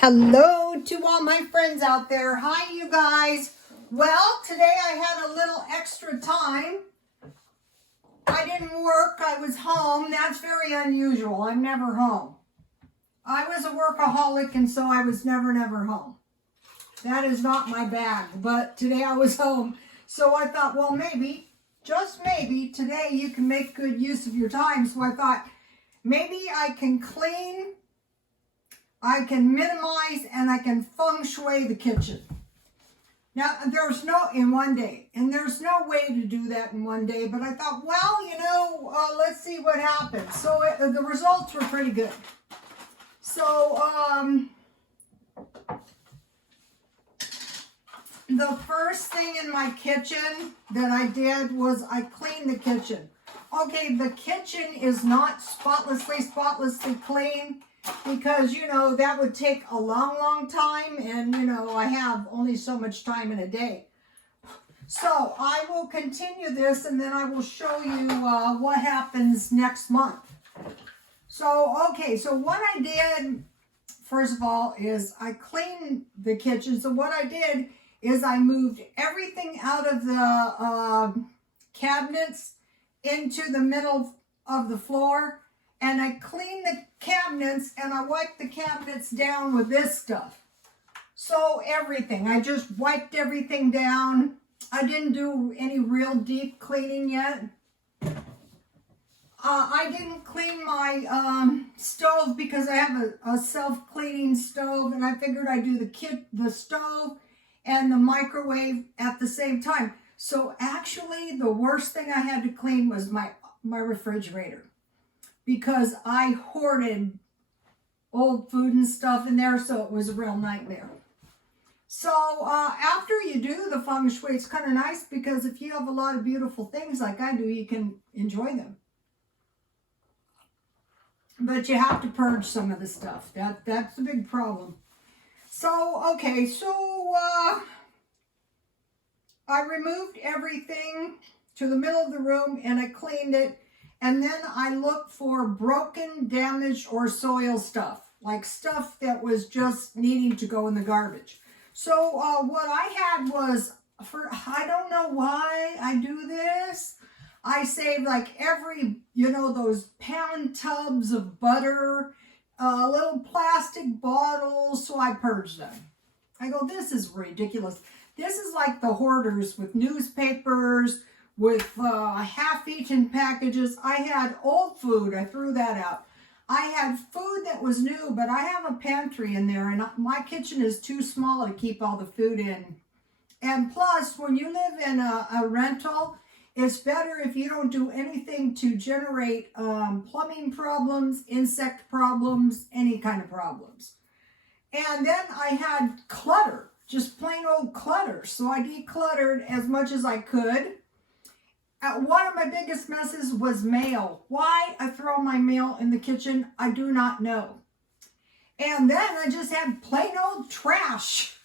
Hello to all my friends out there. Hi, you guys. Well, today I had a little extra time. I didn't work. I was home. That's very unusual. I'm never home. I was a workaholic, and so I was never home. That is not my bag, but today I was home. So I thought, well, maybe, just maybe, today you can make good use of your time. So I thought, maybe I can clean, I can minimize, and I can feng shui the kitchen. Now, there's no, in one day, and there's no way to do that in one day, but I thought, well, let's see what happens. So the results were pretty good. So, the first thing in my kitchen that I did was I cleaned the kitchen. Okay, the kitchen is not spotlessly clean because, that would take a long time, and, I have only so much time in a day. So I will continue this, and then I will show you what happens next month. So, okay, so what I did, first of all, is I cleaned the kitchen. So what I did is I moved everything out of the cabinets into the middle of the floor, and I cleaned the cabinets, and I wiped the cabinets down with this stuff. So everything, I just wiped everything down. I didn't do any real deep cleaning yet. I didn't clean my stove because I have a self-cleaning stove, and I figured I'd do the stove and the microwave at the same time. So actually, the worst thing I had to clean was my refrigerator, because I hoarded old food and stuff in there, so it was a real nightmare. So after you do the feng shui, it's kind of nice because if you have a lot of beautiful things like I do, you can enjoy them. But you have to purge some of the stuff. That's the big problem. So, okay, so I removed everything to the middle of the room, and I cleaned it. And then I looked for broken, damaged, or soiled stuff, like stuff that was just needing to go in the garbage. So what I had was, I don't know why I do this. I saved like every, those pound tubs of butter, little plastic bottles, so I purged them. I go, this is ridiculous. This is like the hoarders with newspapers, with half-eaten packages. I had old food. I threw that out. I had food that was new, but I have a pantry in there, and my kitchen is too small to keep all the food in. And plus, when you live in a rental, it's better if you don't do anything to generate plumbing problems, insect problems, any kind of problems. And then I had clutter, just plain old clutter. So I decluttered as much as I could. One of my biggest messes was mail. Why I throw my mail in the kitchen, I do not know. And then I just had plain old trash.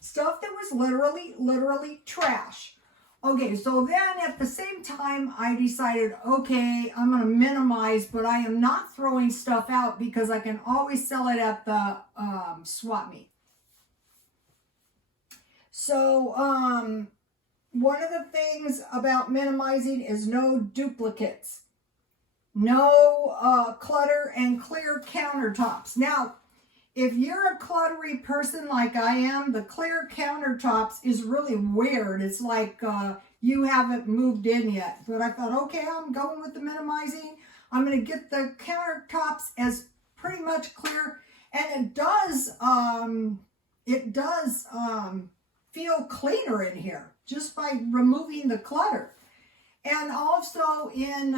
Stuff that was literally trash. Okay, so then at the same time, I decided, okay, I'm going to minimize, but I am not throwing stuff out because I can always sell it at the swap meet. So, one of the things about minimizing is no duplicates, no clutter, and clear countertops. Now, if you're a cluttery person like I am, the clear countertops is really weird. It's like you haven't moved in yet. But I thought, okay, I'm going with the minimizing. I'm going to get the countertops as pretty much clear. And it does feel cleaner in here just by removing the clutter. And also in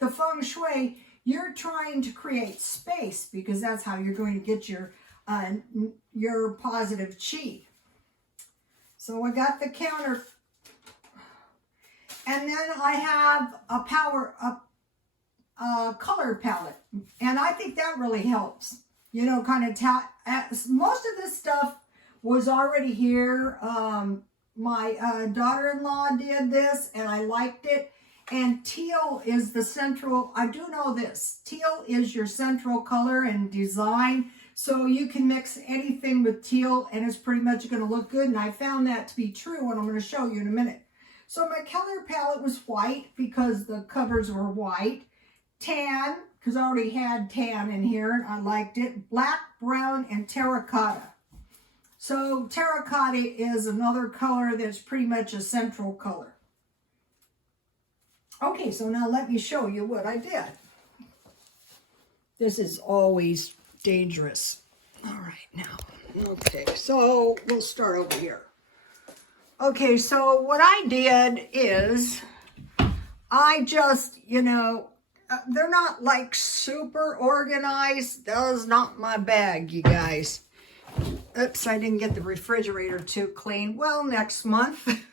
the feng shui, you're trying to create space because that's how you're going to get your positive chi. So I got the counter, and then I have a color palette, and I think that really helps. Most of this stuff was already here. My daughter-in-law did this, and I liked it. And teal is the central, I do know this, teal is your central color and design. So you can mix anything with teal and it's pretty much going to look good. And I found that to be true, and I'm going to show you in a minute. So my color palette was white because the covers were white. Tan, because I already had tan in here and I liked it. Black, brown, and terracotta. So terracotta is another color that's pretty much a central color. Okay, so now let me show you what I did. This is always dangerous. All right, now, okay, so we'll start over here. Okay, so what I did is I just, you know, they're not like super organized. That is not my bag, you guys. Oops, I didn't get the refrigerator too clean. Well, next month.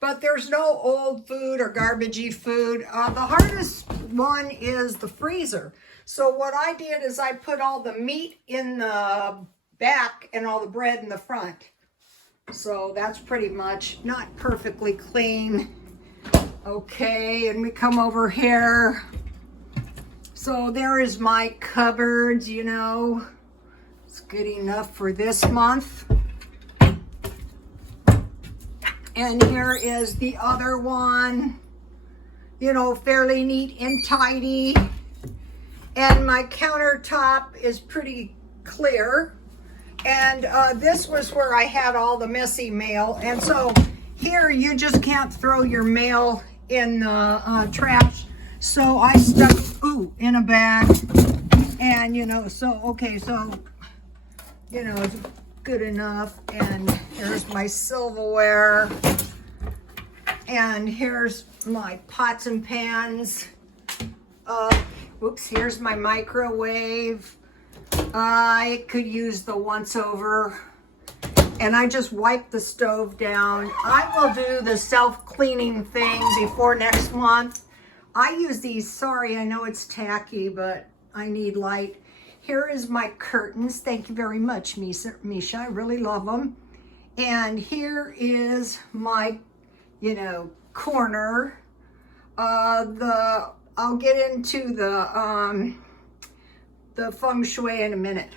But there's no old food or garbagey food. The hardest one is the freezer. So what I did is I put all the meat in the back and all the bread in the front. So that's pretty much not perfectly clean. Okay, and we come over here. So there is my cupboards, you know. It's good enough for this month. And here is the other one, you know, fairly neat and tidy. And my countertop is pretty clear. And this was where I had all the messy mail. And so here you just can't throw your mail in the trash. So I stuck, in a bag. And, you know, so, okay, so, you know, it's good enough. And here's my silverware. And here's my pots and pans. Here's my microwave. I could use the once over. And I just wipe the stove down. I will do the self-cleaning thing before next month. I use these, sorry, I know it's tacky, but I need light. Here is my curtains. Thank you very much, Misha. I really love them. And here is my, you know, corner. I'll get into the feng shui in a minute.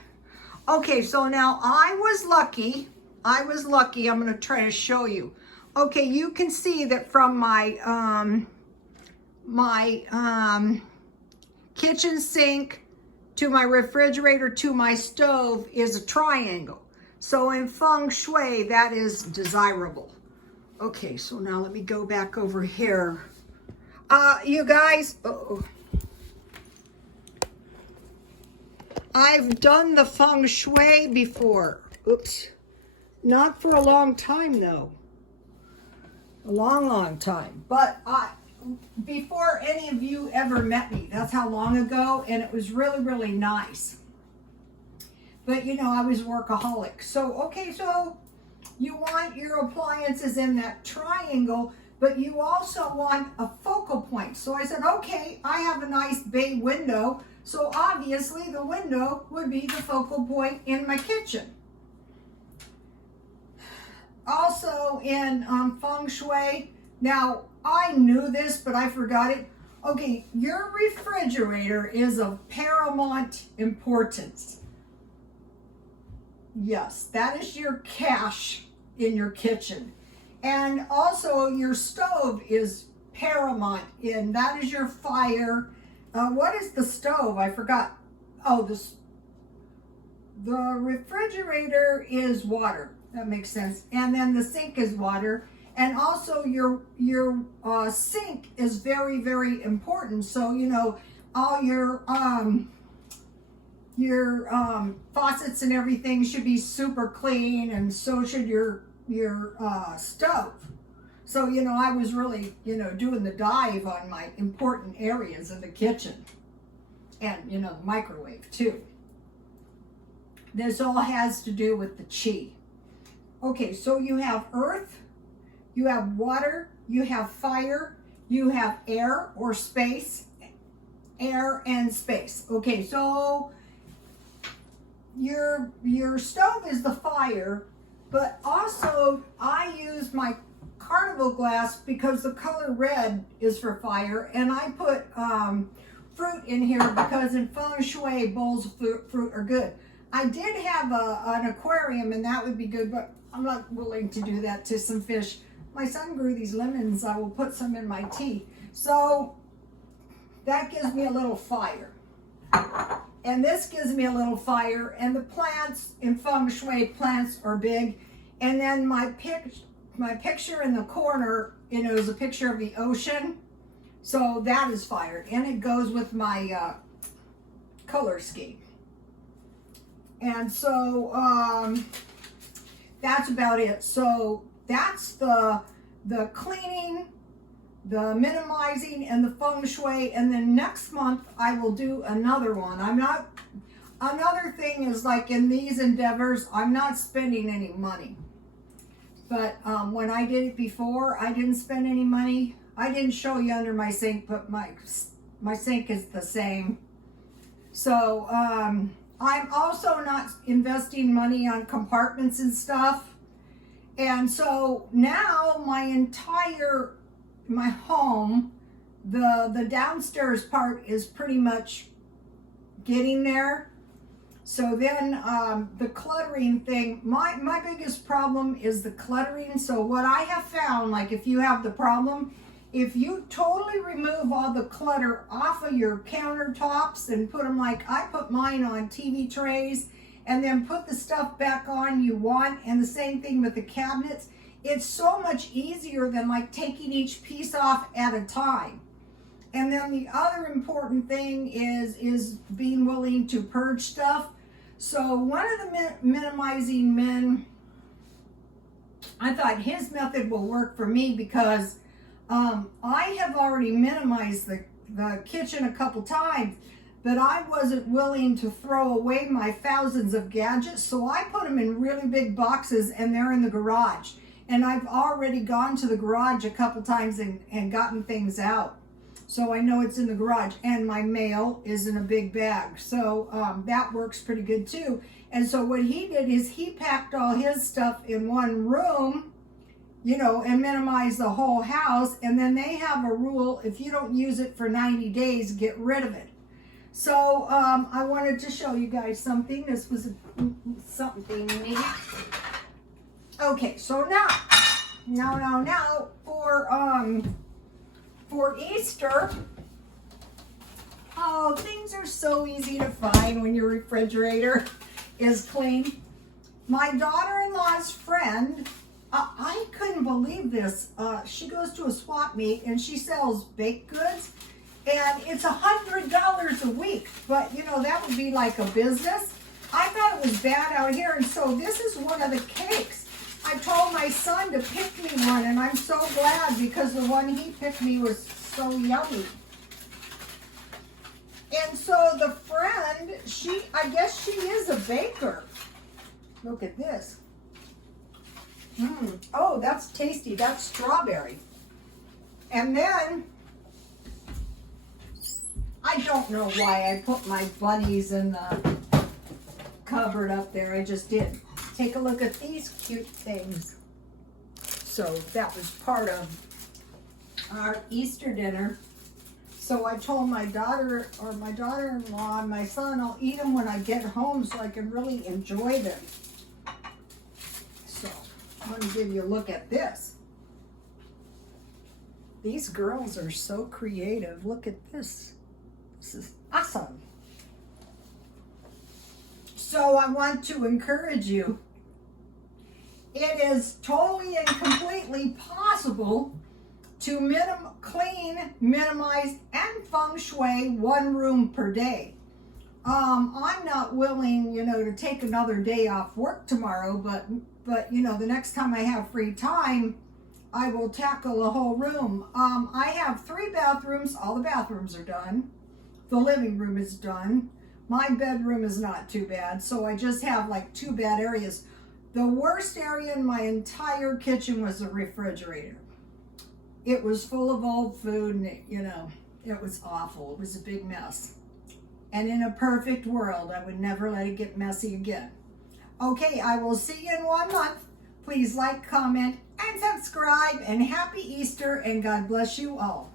Okay, so now I was lucky. I'm going to try to show you. Okay, you can see that from my kitchen sink to my refrigerator to my stove is a triangle. So in feng shui, that is desirable. Okay, so now let me go back over here. You guys, I've done the feng shui before. Oops. Not for a long time, though. A long, long time. But before any of you ever met me, that's how long ago, and it was really, really nice. But, you know, I was workaholic. So, okay, so you want your appliances in that triangle, but you also want a focal point. So I said, okay, I have a nice bay window, so obviously the window would be the focal point in my kitchen. Also in feng shui, now I knew this, but I forgot it. Okay, your refrigerator is of paramount importance. Yes, that is your cache in your kitchen. And also your stove is paramount in, that is your fire. What is the stove? I forgot. Oh, the refrigerator is water. That makes sense. And then the sink is water. And also your sink is very, very important. So, you know, all your faucets and everything should be super clean, and so should your stove. So, you know, I was really, you know, doing the dive on my important areas in the kitchen. And, you know, the microwave too. This all has to do with the chi. Okay, so you have earth, you have water, you have fire, you have air or space, air and space. Okay, so your stove is the fire, but also I use my carnival glass because the color red is for fire, and I put fruit in here because in Feng Shui, bowls of fruit are good. I did have an aquarium and that would be good, but I'm not willing to do that to some fish. My son grew these lemons. I will put some in my tea. So that gives me a little fire. And this gives me a little fire. And the plants in Feng Shui, plants are big. And then my picture in the corner, you know, is a picture of the ocean. So that is fired. And it goes with my color scheme. And so that's about it. So that's the cleaning, the minimizing, and the Feng Shui. And then next month I will do another one. Another thing is, like in these endeavors, I'm not spending any money. But when I did it before, I didn't spend any money. I didn't show you under my sink, but my sink is the same. So I'm also not investing money on compartments and stuff. And so now my home, the downstairs part is pretty much getting there. So then the cluttering thing, my biggest problem is the cluttering. So what I have found, like if you have the problem, if you totally remove all the clutter off of your countertops and put them, like I put mine on TV trays, and then put the stuff back on you want, and the same thing with the cabinets, it's so much easier than like taking each piece off at a time. And then the other important thing is being willing to purge stuff. So one of the minimizing men, I thought his method will work for me because I have already minimized the kitchen a couple times, but I wasn't willing to throw away my thousands of gadgets, so I put them in really big boxes and they're in the garage. And I've already gone to the garage a couple times and gotten things out. So I know it's in the garage, and my mail is in a big bag. So that works pretty good too. And so what he did is he packed all his stuff in one room, you know, and minimize the whole house. And then they have a rule, if you don't use it for 90 days, get rid of it. So I wanted to show you guys something. This was something neat. Okay, so now for Easter, oh, things are so easy to find when your refrigerator is clean. My daughter-in-law's friend, I couldn't believe this. She goes to a swap meet and she sells baked goods, and it's $100 a week. But you know, that would be like a business. I thought it was bad out here, and so this is one of the cakes. I told my son to pick me one, and I'm so glad because the one he picked me was so yummy. And so the friend, I guess she is a baker. Look at this. Oh, that's tasty. That's strawberry. And then, I don't know why I put my bunnies in the cupboard up there. I just did. Take a look at these cute things. So that was part of our Easter dinner. So I told my daughter, or my daughter-in-law and my son, I'll eat them when I get home so I can really enjoy them. So I'm going to give you a look at this. These girls are so creative. Look at this. This is awesome. So I want to encourage you. It is totally and completely possible to clean, minimize, and feng shui one room per day. I'm not willing, you know, to take another day off work tomorrow, but you know, the next time I have free time, I will tackle a whole room. I have 3 bathrooms. All the bathrooms are done. The living room is done. My bedroom is not too bad, so I just have like 2 bad areas. The worst area in my entire kitchen was the refrigerator. It was full of old food, and you know, it was awful. It was a big mess. And in a perfect world, I would never let it get messy again. Okay, I will see you in 1 month. Please like, comment, and subscribe, and happy Easter, and God bless you all.